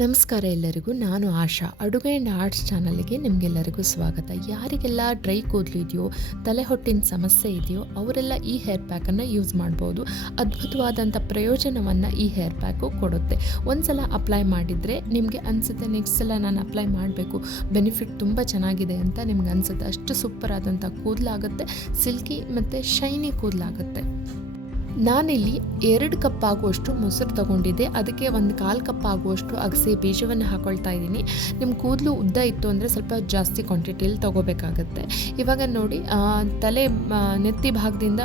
ನಮಸ್ಕಾರ ಎಲ್ಲರಿಗೂ, ನಾನು ಆಶಾ. ಅಡುಗೆ ಆ್ಯಂಡ್ ಆರ್ಟ್ಸ್ ಚಾನಲ್ಗೆ ನಿಮಗೆಲ್ಲರಿಗೂ ಸ್ವಾಗತ. ಯಾರಿಗೆಲ್ಲ ಡ್ರೈ ಕೂದಲು ಇದೆಯೋ ತಲೆ ಹೊಟ್ಟಿನ ಸಮಸ್ಯೆ ಇದೆಯೋ, ಅವರೆಲ್ಲ ಈ ಹೇರ್ ಪ್ಯಾಕನ್ನು ಯೂಸ್ ಮಾಡ್ಬೋದು. ಅದ್ಭುತವಾದಂಥ ಪ್ರಯೋಜನವನ್ನು ಈ ಹೇರ್ ಪ್ಯಾಕು ಕೊಡುತ್ತೆ. ಒಂದ್ಸಲ ಅಪ್ಲೈ ಮಾಡಿದರೆ ನಿಮಗೆ ಅನಿಸುತ್ತೆ, ನೆಕ್ಸ್ಟ್ ಸಲ ನಾನು ಅಪ್ಲೈ ಮಾಡಬೇಕು, ಬೆನಿಫಿಟ್ ತುಂಬ ಚೆನ್ನಾಗಿದೆ ಅಂತ ನಿಮ್ಗೆ ಅನಿಸುತ್ತೆ. ಅಷ್ಟು ಸೂಪರ್ ಆದಂಥ ಕೂದಲಾಗುತ್ತೆ ಸಿಲ್ಕಿ ಮತ್ತು ಶೈನಿ ಕೂದಲಾಗುತ್ತೆ ನಾನಿಲ್ಲಿ ಎರಡು ಕಪ್ ಆಗುವಷ್ಟು ಮೊಸರು ತಗೊಂಡಿದ್ದೆ. ಅದಕ್ಕೆ ಒಂದು ಕಾಲು ಕಪ್ ಆಗುವಷ್ಟು ಅಗಸೆ ಬೀಜವನ್ನು ಹಾಕೊಳ್ತಾ ಇದ್ದೀನಿ. ನಿಮ್ಮ ಕೂದಲು ಉದ್ದ ಇತ್ತು ಅಂದರೆ ಸ್ವಲ್ಪ ಜಾಸ್ತಿ ಕ್ವಾಂಟಿಟಿಯಲ್ಲಿ ತೊಗೋಬೇಕಾಗತ್ತೆ. ಇವಾಗ ನೋಡಿ ತಲೆ ನೆತ್ತಿ ಭಾಗದಿಂದ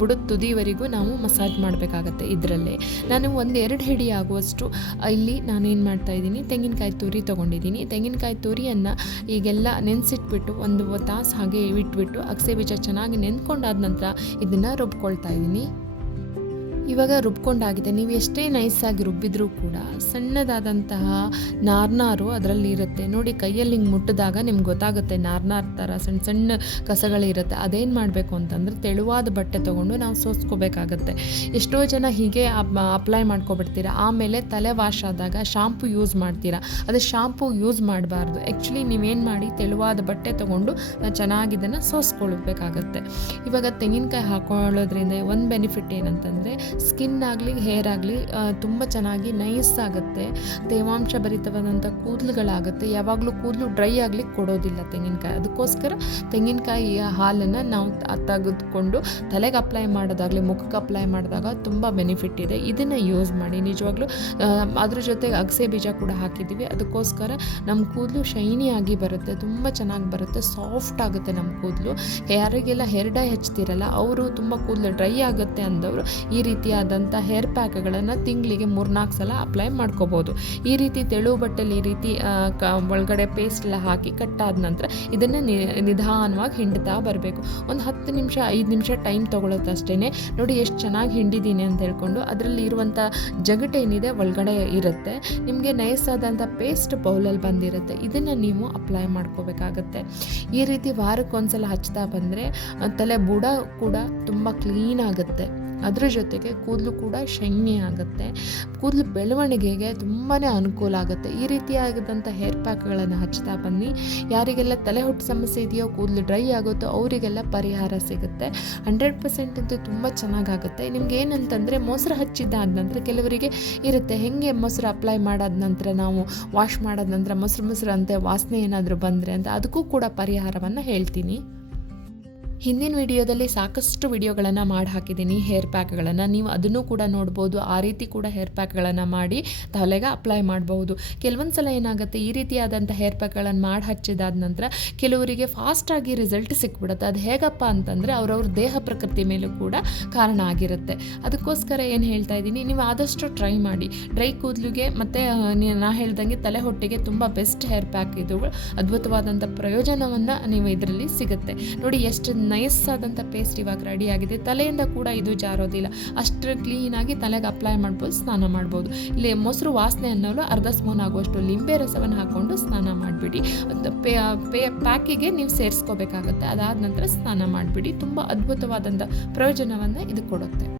ಬುಡದ ತುದಿವರೆಗೂ ನಾವು ಮಸಾಜ್ ಮಾಡಬೇಕಾಗತ್ತೆ ಇದರಲ್ಲೇ. ನಾನು ಒಂದು ಎರಡು ಹಿಡಿ ಆಗುವಷ್ಟು ಇಲ್ಲಿ ನಾನೇನು ಮಾಡ್ತಾ ಇದ್ದೀನಿ, ತೆಂಗಿನಕಾಯಿ ತುರಿ ತೊಗೊಂಡಿದ್ದೀನಿ. ತೆಂಗಿನಕಾಯಿ ತುರಿಯನ್ನು ಈಗೆಲ್ಲ ನೆನೆಸಿಟ್ಬಿಟ್ಟು ಒಂದು ತಾಸು ಹಾಗೆ ಇಟ್ಬಿಟ್ಟು ಅಗಸೆ ಬೀಜ ಚೆನ್ನಾಗಿ ನೆನ್ಕೊಂಡಾದ ನಂತರ ಇದನ್ನು ರುಬ್ಕೊಳ್ತಾ ಇದ್ದೀನಿ. ಇವಾಗ ರುಬ್ಕೊಂಡಾಗಿದೆ. ನೀವು ಎಷ್ಟೇ ನೈಸಾಗಿ ರುಬ್ಬಿದ್ರೂ ಕೂಡ ಸಣ್ಣದಾದಂತಹ ನಾರ್ನಾರು ಅದರಲ್ಲಿ ಇರುತ್ತೆ. ನೋಡಿ ಕೈಯಲ್ಲಿ ಹಿಂಗೆ ಮುಟ್ಟಿದಾಗ ನಿಮ್ಗೆ ಗೊತ್ತಾಗುತ್ತೆ ನಾರ್ನಾರ್ ಥರ ಸಣ್ಣ ಸಣ್ಣ ಕಸಗಳಿರುತ್ತೆ ಅದೇನು ಮಾಡಬೇಕು ಅಂತಂದರೆ ತೆಳುವಾದ ಬಟ್ಟೆ ತೊಗೊಂಡು ನಾವು ಸೋಸ್ಕೋಬೇಕಾಗತ್ತೆ. ಎಷ್ಟೋ ಜನ ಹೀಗೆ ಅಪ್ಲೈ ಮಾಡ್ಕೊಬಿಡ್ತೀರಾ. ಆಮೇಲೆ ತಲೆ ವಾಶ್ ಆದಾಗ ಶಾಂಪು ಯೂಸ್ ಮಾಡ್ತೀರಾ. ಅದು ಶಾಂಪು ಯೂಸ್ ಮಾಡಬಾರ್ದು. ಆ್ಯಕ್ಚುಲಿ ನೀವೇನು ಮಾಡಿ ತೆಳುವಾದ ಬಟ್ಟೆ ತೊಗೊಂಡು ಚೆನ್ನಾಗಿ ಇದನ್ನು ಸೋಸ್ಕೊಳ್ಬೇಕಾಗತ್ತೆ. ಇವಾಗ ತೆಂಗಿನಕಾಯಿ ಹಾಕೊಳ್ಳೋದ್ರಿಂದ ಒಂದು ಬೆನಿಫಿಟ್ ಏನಂತಂದರೆ ಸ್ಕಿನ್ ಆಗಲಿ, ಹೇರ್ ಆಗಲಿ ತುಂಬ ಚೆನ್ನಾಗಿ ನೈಸ್ ಆಗುತ್ತೆ. ತೇವಾಂಶ ಭರಿತವಾದಂಥ ಕೂದಲುಗಳಾಗುತ್ತೆ. ಯಾವಾಗಲೂ ಕೂದಲು ಡ್ರೈ ಆಗಲಿಕ್ಕೆ ಕೊಡೋದಿಲ್ಲ ತೆಂಗಿನಕಾಯಿ. ಅದಕ್ಕೋಸ್ಕರ ತೆಂಗಿನಕಾಯಿಯ ಹಾಲನ್ನು ನಾವು ತೆಗೆದುಕೊಂಡು ತಲೆಗೆ ಅಪ್ಲೈ ಮಾಡೋದಾಗಲಿ, ಮುಖಕ್ಕೆ ಅಪ್ಲೈ ಮಾಡಿದಾಗ ತುಂಬ ಬೆನಿಫಿಟ್ ಇದೆ. ಇದನ್ನು ಯೂಸ್ ಮಾಡಿ. ನಿಜವಾಗ್ಲೂ ಅದ್ರ ಜೊತೆಗೆ ಅಗಸೆ ಬೀಜ ಕೂಡ ಹಾಕಿದ್ದೀವಿ. ಅದಕ್ಕೋಸ್ಕರ ನಮ್ಮ ಕೂದಲು ಶೈನಿ ಆಗಿ ಬರುತ್ತೆ. ತುಂಬ ಚೆನ್ನಾಗಿ ಬರುತ್ತೆ. ಸಾಫ್ಟ್ ಆಗುತ್ತೆ ನಮ್ಮ ಕೂದಲು. ಯಾರಿಗೆಲ್ಲ ಹೇರ್ ಹಚ್ತಿರಲ್ಲ, ಅವರು ತುಂಬ ಕೂದಲು ಡ್ರೈ ಆಗುತ್ತೆ ಅಂದವರು ಈ ರೀತಿಯಾದಂಥ ಹೇರ್ ಪ್ಯಾಕ್ಗಳನ್ನು ತಿಂಗಳಿಗೆ ಮೂರ್ನಾಲ್ಕು ಸಲ ಅಪ್ಲೈ ಮಾಡ್ಕೋಬೋದು. ಈ ರೀತಿ ತೆಳು ಬಟ್ಟೆಲಿ ಈ ರೀತಿ ಒಳಗಡೆ ಪೇಸ್ಟ್ ಎಲ್ಲ ಹಾಕಿ ಕಟ್ಟಾದ ನಂತರ ಇದನ್ನು ನಿಧಾನವಾಗಿ ಹಿಂಡ್ತಾ ಬರಬೇಕು. ಒಂದು ಹತ್ತು ನಿಮಿಷ, ಐದು ನಿಮಿಷ ಟೈಮ್ ತೊಗೊಳುತ್ತೆ ನೋಡಿ ಎಷ್ಟು ಚೆನ್ನಾಗಿ ಹಿಂಡಿದ್ದೀನಿ ಅಂತ ಹೇಳ್ಕೊಂಡು ಅದರಲ್ಲಿ ಇರುವಂಥ ಜಗಟೇನಿದೆ ಒಳಗಡೆ ಇರುತ್ತೆ. ನಿಮಗೆ ನಯಸ್ಸಾದಂಥ ಪೇಸ್ಟ್ ಬೌಲಲ್ಲಿ ಬಂದಿರುತ್ತೆ. ಇದನ್ನು ನೀವು ಅಪ್ಲೈ ಮಾಡ್ಕೋಬೇಕಾಗತ್ತೆ. ಈ ರೀತಿ ವಾರಕ್ಕೊಂದ್ಸಲ ಹಚ್ತಾ ಬಂದರೆ ತಲೆ ಬುಡ ಕೂಡ ತುಂಬ ಕ್ಲೀನ್ ಆಗುತ್ತೆ. ಅದ್ರ ಜೊತೆಗೆ ಕೂದಲು ಕೂಡ ಶೈನಿ ಆಗುತ್ತೆ. ಕೂದಲು ಬೆಳವಣಿಗೆಗೆ ತುಂಬಾ ಅನುಕೂಲ ಆಗುತ್ತೆ. ಈ ರೀತಿಯಾಗಿದ್ದಂಥ ಹೇರ್ ಪ್ಯಾಕ್ಗಳನ್ನು ಹಚ್ತಾ ಬನ್ನಿ. ಯಾರಿಗೆಲ್ಲ ತಲೆ ಹುಟ್ಟು ಸಮಸ್ಯೆ ಇದೆಯೋ, ಕೂದಲು ಡ್ರೈ ಆಗುತ್ತೋ ಅವರಿಗೆಲ್ಲ ಪರಿಹಾರ ಸಿಗುತ್ತೆ. ಹಂಡ್ರೆಡ್ ಪರ್ಸೆಂಟ್ ಅಂತೂ ತುಂಬ ಚೆನ್ನಾಗಾಗುತ್ತೆ. ನಿಮ್ಗೆ ಏನಂತಂದರೆ ಮೊಸರು ಹಚ್ಚಿದ್ದಾದ ನಂತರ ಕೆಲವರಿಗೆ ಇರುತ್ತೆ. ಹೆಂಗೆ ಮೊಸರು ಅಪ್ಲೈ ಮಾಡಾದ ನಂತರ ನಾವು ವಾಶ್ ಮಾಡಾದ ನಂತರ ಮೊಸರು ಮೊಸರು ಅಂತೆ ವಾಸನೆ ಏನಾದರೂ ಬಂದರೆ ಅಂತ ಅದಕ್ಕೂ ಕೂಡ ಪರಿಹಾರವನ್ನು ಹೇಳ್ತೀನಿ. ಹಿಂದಿನ ವಿಡಿಯೋದಲ್ಲಿ ಸಾಕಷ್ಟು ವಿಡಿಯೋಗಳನ್ನು ಮಾಡಿ ಹಾಕಿದ್ದೀನಿ ಹೇರ್ ಪ್ಯಾಕ್ಗಳನ್ನು. ನೀವು ಅದನ್ನು ಕೂಡ ನೋಡ್ಬೋದು. ಆ ರೀತಿ ಕೂಡ ಹೇರ್ ಪ್ಯಾಕ್ಗಳನ್ನು ಮಾಡಿ ತಲೆಗೆ ಅಪ್ಲೈ ಮಾಡಬಹುದು. ಕೆಲವೊಂದು ಸಲ ಏನಾಗುತ್ತೆ, ಈ ರೀತಿಯಾದಂಥ ಹೇರ್ ಪ್ಯಾಕ್ಗಳನ್ನು ಮಾಡಿ ಹಚ್ಚಿದಾದ ನಂತರ ಕೆಲವರಿಗೆ ಫಾಸ್ಟಾಗಿ ರಿಸಲ್ಟ್ ಸಿಕ್ಬಿಡುತ್ತೆ. ಅದು ಹೇಗಪ್ಪ ಅಂತಂದರೆ ಅವ್ರವ್ರ ದೇಹ ಪ್ರಕೃತಿ ಮೇಲೂ ಕೂಡ ಕಾರಣ ಆಗಿರುತ್ತೆ. ಅದಕ್ಕೋಸ್ಕರ ಏನು ಹೇಳ್ತಾ ಇದ್ದೀನಿ, ನೀವು ಆದಷ್ಟು ಟ್ರೈ ಮಾಡಿ. ಡ್ರೈ ಕೂದಲಿಗೆ ಮತ್ತು ನಾ ಹೇಳ್ದಂಗೆ ತಲೆ ಹೊಟ್ಟೆಗೆ ತುಂಬ ಬೆಸ್ಟ್ ಹೇರ್ ಪ್ಯಾಕ್ ಇದು. ಅದ್ಭುತವಾದಂಥ ಪ್ರಯೋಜನವನ್ನು ನೀವು ಇದರಲ್ಲಿ ಸಿಗುತ್ತೆ. ನೋಡಿ ಎಷ್ಟು ನೈಸ್ ಆದಂಥ ಪೇಸ್ಟ್ ಇವಾಗ ಆಗಿದೆ. ತಲೆಯಿಂದ ಕೂಡ ಇದು ಜಾರೋದಿಲ್ಲ. ಅಷ್ಟು ಕ್ಲೀನಾಗಿ ತಲೆಗೆ ಅಪ್ಲೈ ಮಾಡ್ಬೋದು, ಸ್ನಾನ ಮಾಡ್ಬೋದು. ಇಲ್ಲಿ ಮೊಸರು ವಾಸನೆ ಅನ್ನೋದು ಅರ್ಧ ಸ್ಪೂನ್ ಆಗುವಷ್ಟು ಲಿಂಬೆ ರಸವನ್ನು ಹಾಕ್ಕೊಂಡು ಸ್ನಾನ ಮಾಡಿಬಿಡಿ. ಪೇ ಪ್ಯಾಕಿಗೆ ನೀವು ಸೇರಿಸ್ಕೋಬೇಕಾಗುತ್ತೆ. ಅದಾದ ನಂತರ ಸ್ನಾನ ಮಾಡಿಬಿಡಿ. ತುಂಬ ಅದ್ಭುತವಾದಂಥ ಪ್ರಯೋಜನವನ್ನು ಇದು ಕೊಡುತ್ತೆ.